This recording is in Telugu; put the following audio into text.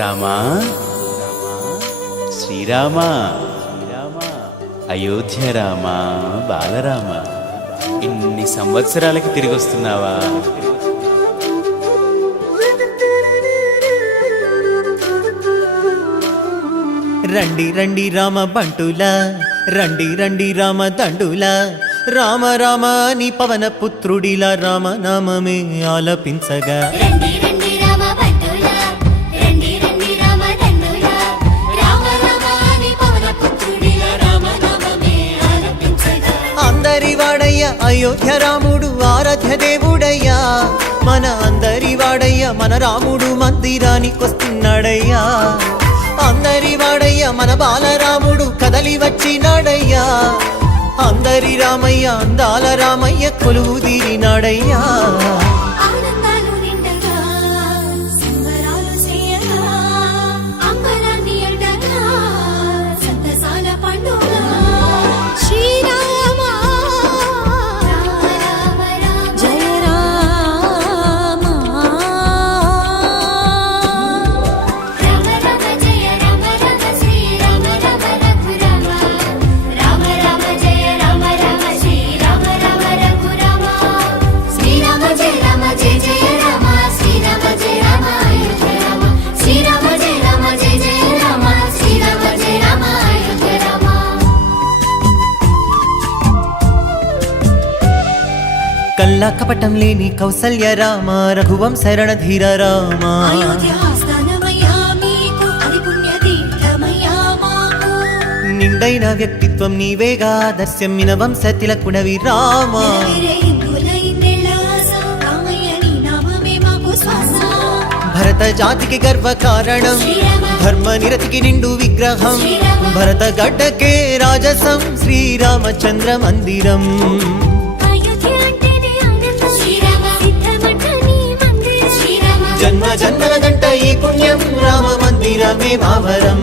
రామా శ్రీరామా అయోధ్య రామా బాలరామ ఇన్ని సంవత్సరాలకి తిరిగి వస్తున్నావా? రండి రండి రామ బంటులా, రండి రండి రామ దండులా, రామ రామ నీ పవన పుత్రుడిలా రామనామమే ఆలపించగా. రండి రండి రామ బంటులా, రండి రండి రామ దండులా, రామ రామ నీ పవన పుత్రుడిలా రామనామమే ఆలపించగా. అందరి వాడయ్య అయోధ్య రాముడు ఆరాధ్య దేవుడయ్యా, మన అందరి వాడయ్య మన రాముడు మందిరానికొస్తున్నాడయ్యా. అందరి వాడయ్య మన బాలరాముడు కదలి వచ్చినాడయ్యా, అందరి రామయ్య అందాల రామయ్య కొలువు తీరినాడయ్యా. ఆనందాలు నిండగా సంబరాలు చేయగా, అంబరాన్ని అంటగా సంతసాల పండుగ. శ్రీరామ రామ రామ రామ జయ రామ, రామ రామ జయ రామ రామ శ్రీరామ రామ రఘురామ, రామ రామ జయ రామ రామ శ్రీరామ రామ రఘురామ, శ్రీరామ జయ రామ జయ జయ రామ, శ్రీరామ జయ రామ అయోధ్య రామ, శ్రీరామ జయ రామ జయ జయ రామ, శ్రీరామ జయ రామ అయోధ్య రామ. కల్లా కపటం లేని కౌసల్య రామ, రఘువంశ రణధీర రామ. అయోధ్య ఆస్థానమయ్యా మీకు, అది పుణ్య తీర్థమయ్యా మాకు. నిండైన వ్యక్తిత్వం నీవేగా, ఆదర్శమ్మిన వంశ తిలకుడవి రామ. నెరవేరే హిందువుల ఇన్నేళ్ల ఆశ, రామయ్య నీ నామమే మాకు శ్వాస. భరత జాతికి గర్వ కారణం, శ్రీరామ ధర్మ నిరతికి నిండు విగ్రహం, శ్రీరామ భరత గడ్డకే రాజసం శ్రీరామచంద్ర మందిరం. అయోధ్య అంటేనే ఆనందం, శ్రీరామ సిద్ధమంట నీ మందిరం. శ్రీరామ జన్మ జన్మల గంట ఈ పుణ్యం, రామ మందిరమే మావరం.